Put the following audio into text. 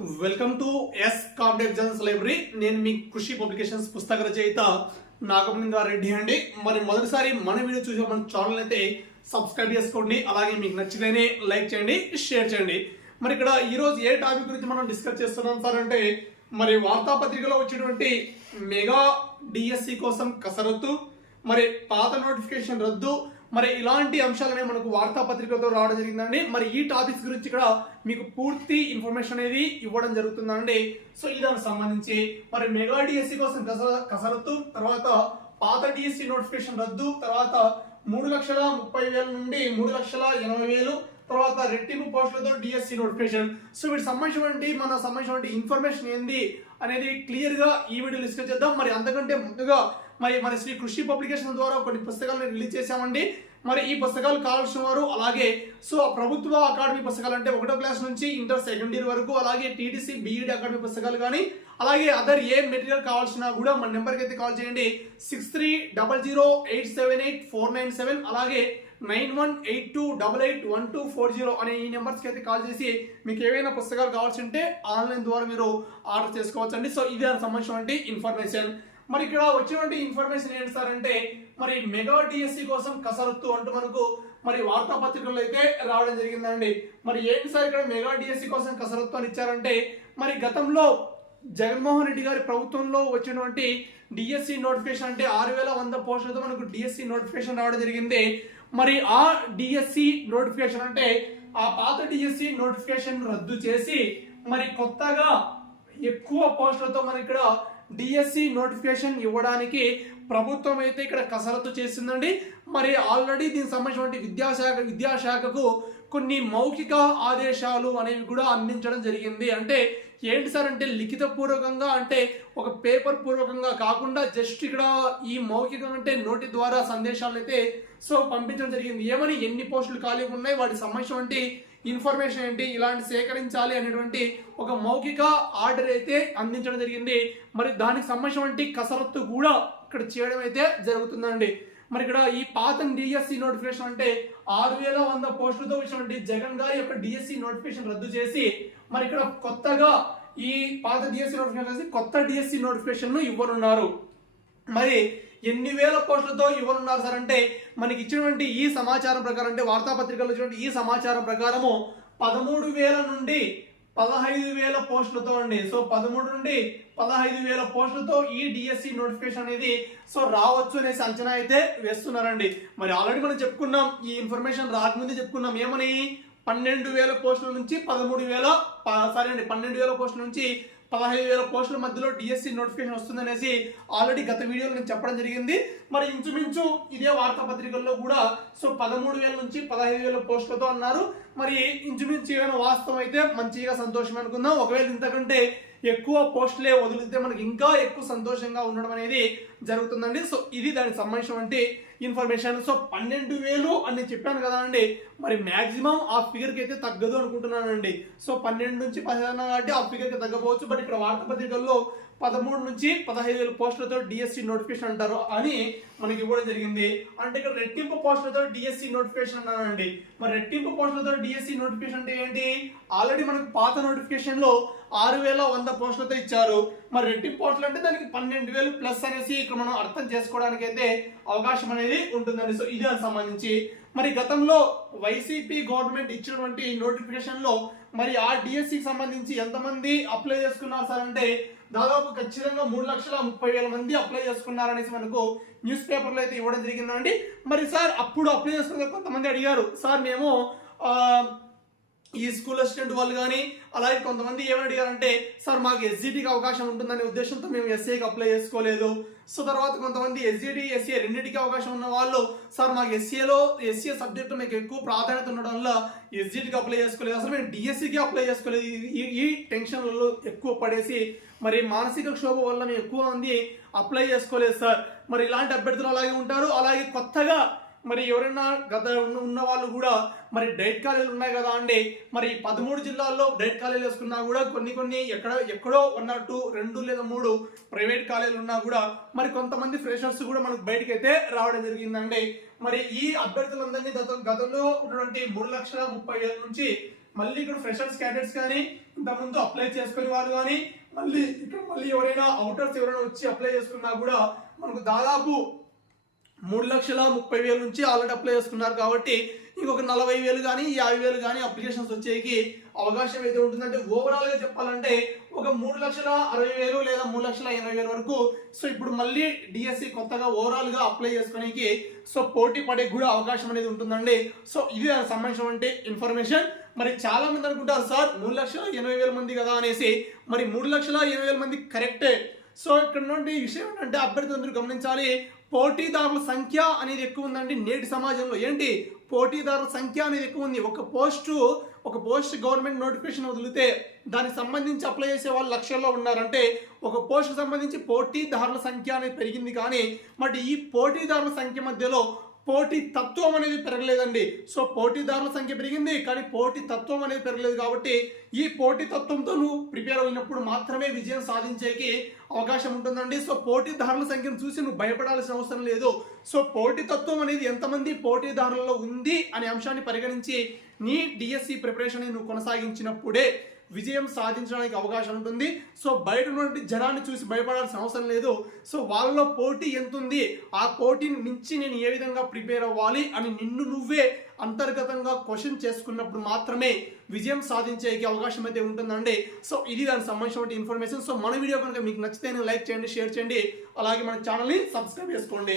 Welcome to S competitions library. నేను మీ కృషి పబ్లికేషన్స్ పుస్తక రచయిత నాగమలింగా రెడ్డి అండి. మరి మొదటిసారి మన వీడియో చూసే మన ఛానల్ అయితే సబ్స్క్రైబ్ చేసుకోండి. అలాగే మీకు నచ్చితేనే లైక్ చేయండి షేర్ చేయండి. మరి ఇక్కడ ఈరోజు ఏ టాపిక్ గురించి మనం డిస్కస్ చేస్తున్నాం సార్ అంటే మరి వార్తాపత్రికలో వచ్చేటువంటి మెగా డిఎస్సి కోసం కసరత్తు మరి పాత నోటిఫికేషన్ రద్దు మరి ఇలాంటి అంశాలనే మనకు వార్తాపత్రికలతో రావడం జరిగిందండి. మరి ఈ టాపిక్స్ గురించి ఇక్కడ మీకు పూర్తి ఇన్ఫర్మేషన్ అనేది ఇవ్వడం జరుగుతుందండి. సో ఇది దానికి సంబంధించి మరి మెగా డిఎస్సి కోసం కసర- కసరత్తు తర్వాత పాత డిఎస్సి నోటిఫికేషన్ రద్దు తర్వాత మూడు లక్షల ముప్పై వేల నుండి మూడు లక్షల ఎనభై వేలు తర్వాత రెట్టింపు పోస్టులతో డిఎస్సి నోటిఫికేషన్ సో వీటికి సంబంధించినటువంటి మన సంబంధించినటువంటి ఇన్ఫర్మేషన్ ఏంది అనేది క్లియర్గా ఈ వీడియో డిస్కస్ చేద్దాం. మరి అంతకంటే ముందుగా మరి మన శ్రీ కృషి పబ్లికేషన్ ద్వారా కొన్ని పుస్తకాలను రిలీజ్ చేశామండి. మరి ఈ పుస్తకాలు కావాల్సిన వారు అలాగే సో ప్రభుత్వ అకాడమీ పుస్తకాలు అంటే ఒకటో క్లాస్ నుంచి ఇంటర్ సెకండ్ ఇయర్ వరకు అలాగే టీటీసీ బీఈడి అకాడమీ పుస్తకాలు కానీ అలాగే అదర్ ఏ మెటీరియల్ కావాల్సిన కూడా మన నెంబర్కి అయితే కాల్ చేయండి. Six three double zero eight seven eight four nine seven అలాగే nine one eight two double eight one two four zero అనే ఈ నెంబర్స్కి అయితే కాల్ చేసి మీకు ఏవైనా పుస్తకాలు కావాల్సి ఉంటే ఆన్లైన్ ద్వారా మీరు ఆర్డర్ చేసుకోవచ్చు అండి సో ఇది దానికి సంబంధించినటువంటి ఇన్ఫర్మేషన్. మరి ఇక్కడ వచ్చినటువంటి ఇన్ఫర్మేషన్ ఏంటి సార్ అంటే మరి మెగా డిఎస్సి కోసం కసరత్తు అంటూ మనకు మరి వార్తాపత్రికల్లో అయితే రావడం జరిగిందండి. మరి ఏంటి సార్ ఇక్కడ మెగా డిఎస్సి కోసం కసరత్తు అని ఇచ్చారంటే మరి గతంలో జగన్మోహన్ రెడ్డి గారి ప్రభుత్వంలో వచ్చినటువంటి డిఎస్సి నోటిఫికేషన్ అంటే ఆరు వేల వంద పోస్టులతో మనకు డిఎస్సి నోటిఫికేషన్ రావడం జరిగింది. మరి ఆ డిఎస్సి నోటిఫికేషన్ అంటే ఆ పాత డిఎస్సి నోటిఫికేషన్ రద్దు చేసి మరి కొత్తగా ఎక్కువ పోస్టులతో మన ఇక్కడ డిఎస్సి నోటిఫికేషన్ ఇవ్వడానికి ప్రభుత్వం అయితే ఇక్కడ కసరత్తు చేసిందండి. మరి ఆల్రెడీ దీనికి సంబంధించినటువంటి విద్యాశాఖ విద్యాశాఖకు కొన్ని మౌఖిక ఆదేశాలు అనేవి కూడా అందించడం జరిగింది. అంటే ఏంటి సార్ అంటే లిఖిత పూర్వకంగా అంటే ఒక పేపర్ పూర్వకంగా కాకుండా జస్ట్ ఇక్కడ ఈ మౌఖికం అంటే నోటి ద్వారా సందేశాలు అయితే సో పంపించడం జరిగింది. ఏమని? ఎన్ని పోస్టులు ఖాళీగా ఉన్నాయి? వాటి సంబంధించినటువంటి ఇన్ఫర్మేషన్ ఏంటి? ఇలాంటి సేకరించాలి అనేటువంటి ఒక మౌఖిక ఆర్డర్ అయితే అందించడం జరిగింది. మరి దానికి సంబంధించినటువంటి కసరత్తు కూడా ఇక్కడ చేయడం అయితే జరుగుతుందండి. మరి ఇక్కడ ఈ పాత డిఎస్సి నోటిఫికేషన్ అంటే ఆరు వేల వంద పోస్టులతో వచ్చినటువంటి జగన్ గారి యొక్క డిఎస్సి నోటిఫికేషన్ రద్దు చేసి మరి ఇక్కడ కొత్తగా ఈ పాత డిఎస్సి నోటిఫికేషన్ చేసి కొత్త డిఎస్సి నోటిఫికేషన్ ఇవ్వనున్నారు. మరి ఎన్ని వేల పోస్టులతో ఇవ్వనున్నారు సార్ అంటే మనకి ఇచ్చినటువంటి ఈ సమాచారం ప్రకారం అంటే వార్తాపత్రికల్లో ఇచ్చినటువంటి ఈ సమాచారం ప్రకారము పదమూడు వేల నుండి పదహైదు వేల పోస్టులతో అండి. సో పదమూడు నుండి పదహైదు వేల పోస్టులతో ఈ డిఎస్సి నోటిఫికేషన్ అనేది సో రావచ్చు అనేసి అంచనా అయితే వేస్తున్నారండి. మరి ఆల్రెడీ మనం చెప్పుకున్నాం ఈ ఇన్ఫర్మేషన్ రాకముందే చెప్పుకున్నాం ఏమని? పన్నెండు వేల పోస్టుల నుంచి పదమూడు వేల సారీ అండి పన్నెండు వేల పోస్టుల నుంచి పదహైదు వేల పోస్టుల మధ్యలో డిఎస్సి నోటిఫికేషన్ వస్తుందనేసి ఆల్రెడీ గత వీడియోలో నేను చెప్పడం జరిగింది. మరి ఇంచుమించు ఇదే వార్తాపత్రికల్లో కూడా సో పదమూడు వేల నుంచి పదహైదు వేల పోస్టులతో అన్నారు. మరి ఇంచుమించు ఏమైనా వాస్తవం అయితే మంచిగా సంతోషం అనుకుందాం. ఒకవేళ ఇంతకంటే ఎక్కువ పోస్టులే వదిలితే మనకి ఇంకా ఎక్కువ సంతోషంగా ఉండడం అనేది జరుగుతుందండి. సో ఇది దానికి సంబంధించినటువంటి ఇన్ఫర్మేషన్ సో పన్నెండు వేలు అని చెప్పాను కదా అండి. మరి మ్యాక్సిమం ఆ ఫిగర్కి అయితే తగ్గదు అనుకుంటున్నానండి. సో పన్నెండు నుంచి పదిహేను కాబట్టి ఆ ఫిగర్కి తగ్గవచ్చు. బట్ ఇక్కడ వార్తాపత్రికల్లో పదమూడు నుంచి పదహైదు వేల పోస్టులతో డిఎస్సి నోటిఫికేషన్ అంటారు అని మనకి ఇవ్వడం జరిగింది. అంటే ఇక్కడ రెట్టింపు పోస్టులతో డిఎస్సి నోటిఫికేషన్ అన్నానండి. మరి రెట్టింపు పోస్టులతో డిఎస్సి నోటిఫికేషన్ అంటే ఏంటి? ఆల్రెడీ మనకు పాత నోటిఫికేషన్లో ఆరు వేల వంద పోస్టులతో ఇచ్చారు. మరి రెట్టింపు పోస్టులు అంటే దానికి పన్నెండు వేలు ప్లస్ అనేసి ఇక్కడ మనం అర్థం చేసుకోవడానికి అయితే అవకాశం అనేది ఉంటుందండి. సో ఇది సంబంధించి. మరి గతంలో వైసీపీ గవర్నమెంట్ ఇచ్చినటువంటి నోటిఫికేషన్లో మరి ఆ డిఎస్సికి సంబంధించి ఎంతమంది అప్లై చేసుకున్నారు సార్ అంటే దాదాపు ఖచ్చితంగా మూడు లక్షల ముప్పై వేల మంది అప్లై చేసుకున్నారనేసి మనకు న్యూస్ పేపర్లో అయితే ఇవ్వడం జరిగిందండి. మరి సార్ అప్పుడు అప్లై చేసుకున్న కొంతమంది అడిగారు. సార్ మేము ఆ, ఈ స్కూల్ అసిస్టెంట్ వాళ్ళు కానీ అలాగే కొంతమంది ఏమని అడిగారంటే సార్ మాకు ఎస్జిటికి అవకాశం ఉంటుందనే ఉద్దేశంతో మేము ఎస్ఏకి అప్లై చేసుకోలేదు. సో తర్వాత కొంతమంది ఎస్జిటి ఎస్ఏ రెండింటికి అవకాశం ఉన్న వాళ్ళు సార్ మాకు ఎస్ఏలో ఎస్ఏ సబ్జెక్టు మీకు ఎక్కువ ప్రాధాన్యత ఉండడం వల్ల ఎస్జిటికి అప్లై చేసుకోలేదు. అసలు మేము డిఎస్సికి అప్లై చేసుకోలేదు. ఈ- ఈ ఈ టెన్షన్లలో ఎక్కువ పడేసి మరి మానసిక క్షోభ వల్ల మేము ఎక్కువ మంది అప్లై చేసుకోలేదు సార్. మరి ఇలాంటి అభ్యర్థులు అలాగే ఉంటారు. అలాగే కొత్తగా మరి ఎవరైనా గత ఉన్న- వాళ్ళు కూడా మరి డైట్ కాలేజీలు ఉన్నాయి కదా అండి మరి పదమూడు జిల్లాల్లో డైట్ కాలేజీలు వేసుకున్నా కూడా కొన్ని కొన్ని ఎక్కడ ఎక్కడో ఉన్నట్టు రెండు లేదా మూడు ప్రైవేట్ కాలేజీలు ఉన్నా కూడా మరి కొంతమంది ఫ్రెషర్స్ కూడా మనకు బయటకు అయితే రావడం జరిగిందండి. మరి ఈ అభ్యర్థులందరినీ గత గతంలో ఉన్నటువంటి మూడు లక్షల ముప్పై వేల నుంచి మళ్ళీ ఇక్కడ ఫ్రెషర్స్ క్యాండిడేట్స్ కానీ ఇంతకుముందు అప్లై చేసుకునే వాళ్ళు కానీ మళ్ళీ ఇక్కడ మళ్ళీ ఎవరైనా అవుటర్స్ ఎవరైనా వచ్చి అప్లై చేసుకున్నా కూడా మనకు దాదాపు మూడు లక్షల ముప్పై వేల నుంచి ఆల్రెడీ అప్లై చేసుకున్నారు కాబట్టి ఇంకొక నలభై వేలు కానీ యాభై వేలు కానీ అప్లికేషన్స్ వచ్చేకి అవకాశం అయితే ఉంటుందంటే ఓవరాల్గా చెప్పాలంటే ఒక మూడు లక్షల అరవై వేలు లేదా మూడు లక్షల ఎనభై వేల వరకు. సో ఇప్పుడు మళ్ళీ డిఎస్సి కొత్తగా ఓవరాల్గా అప్లై చేసుకోనికి సో పోటీ పడే కూడా అవకాశం అనేది ఉంటుందండి. సో ఇది దానికి సంబంధించినటువంటి ఇన్ఫర్మేషన్ మరి చాలా మంది అనుకుంటారు సార్ మూడు లక్షల ఎనభై వేల మంది కదా అనేసి. మరి మూడు లక్షల ఎనభై వేల మంది కరెక్టే సో ఇక్కడ నుండి విషయం ఏంటంటే అభ్యర్థులందరూ గమనించాలి. పోటీదారుల సంఖ్య అనేది ఎక్కువ ఉందండి నేటి సమాజంలో. ఏంటి? పోటీదారుల సంఖ్య అనేది ఎక్కువ ఉంది. ఒక పోస్టు ఒక పోస్ట్ గవర్నమెంట్ నోటిఫికేషన్ వదిలితే దానికి సంబంధించి అప్లై చేసే వాళ్ళు లక్షల్లో ఉన్నారంటే ఒక పోస్ట్ సంబంధించి పోటీదారుల సంఖ్య అనేది పెరిగింది కానీ మరి ఈ పోటీదారుల సంఖ్య మధ్యలో పోటీ తత్వం అనేది పెరగలేదండి. సో పోటీదారుల సంఖ్య పెరిగింది కానీ పోటీ తత్వం అనేది పెరగలేదు కాబట్టి ఈ పోటీ తత్వంతో నువ్వు ప్రిపేర్ అయినప్పుడు మాత్రమే విజయం సాధించేకి అవకాశం ఉంటుందండి. సో పోటీదారుల సంఖ్యను చూసి నువ్వు భయపడాల్సిన అవసరం లేదు. సో పోటీ తత్వం అనేది ఎంతమంది పోటీదారులలో ఉంది అనే అంశాన్ని పరిగణించి నీ డిఎస్సి ప్రిపరేషన్ నువ్వు కొనసాగించినప్పుడే విజయం సాధించడానికి అవకాశం ఉంటుంది. సో బయట నుండి జనాన్ని చూసి భయపడాల్సిన అవసరం లేదు. సో వాళ్ళలో పోటీ ఎంత ఉంది ఆ పోటీని మించి నేను ఏ విధంగా ప్రిపేర్ అవ్వాలి అని నిన్ను నువ్వే అంతర్గతంగా క్వశ్చన్ చేసుకున్నప్పుడు మాత్రమే విజయం సాధించేకి అవకాశం అయితే ఉంటుందండి. సో ఇది దానికి సంబంధించిన ఇన్ఫర్మేషన్. సో మన వీడియో కనుక మీకు నచ్చితే లైక్ చేయండి షేర్ చేయండి. అలాగే మన ఛానల్ని సబ్స్క్రైబ్ చేసుకోండి.